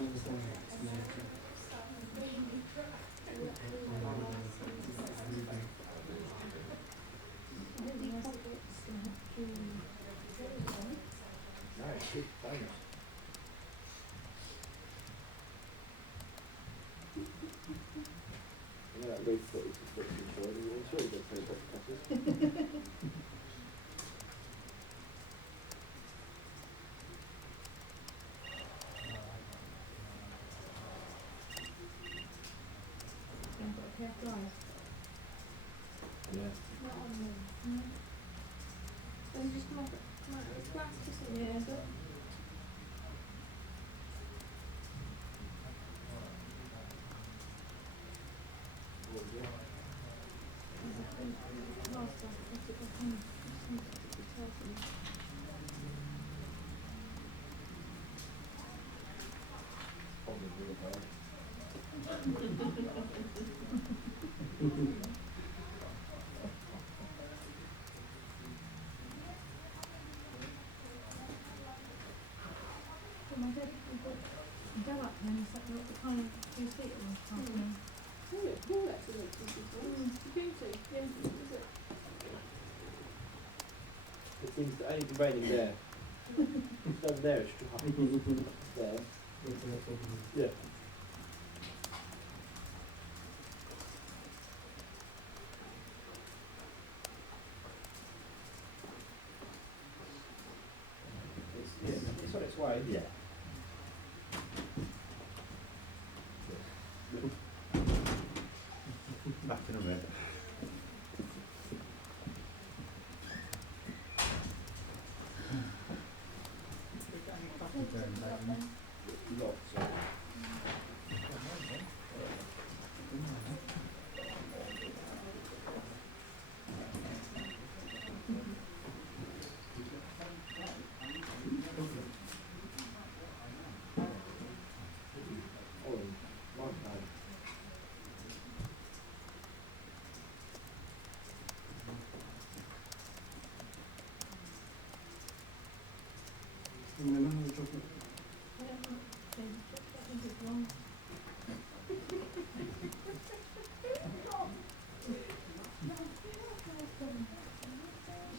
No, it's famous. You know that Reed foot is just looking for it, and it's really good for his cutters. Yeah. Probably real hard. It seems to only be raining there. It's over there, it's dry. There. Yeah. It's on its way. Yeah. Back in a minute. Lots of orange. One bag.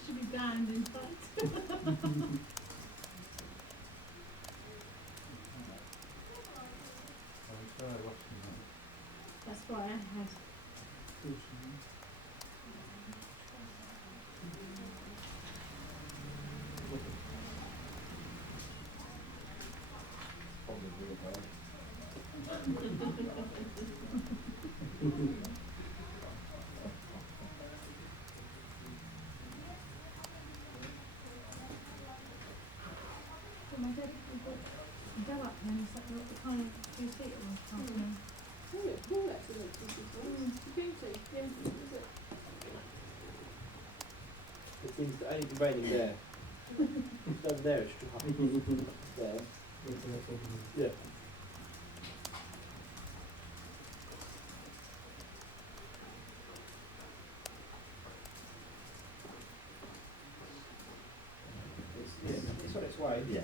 Should be banned in fact. That's why I had. Probably real hard. It seems to only be raining there. It's over there, it's dry. There. Yeah. It's on its way. Yeah.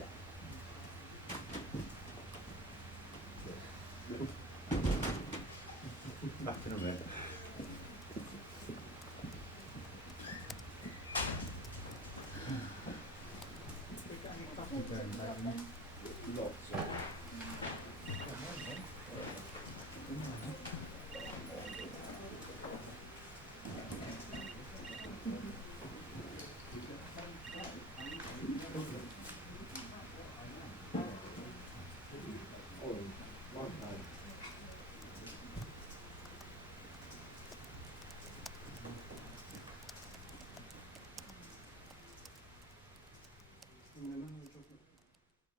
Back in a minute. Lots of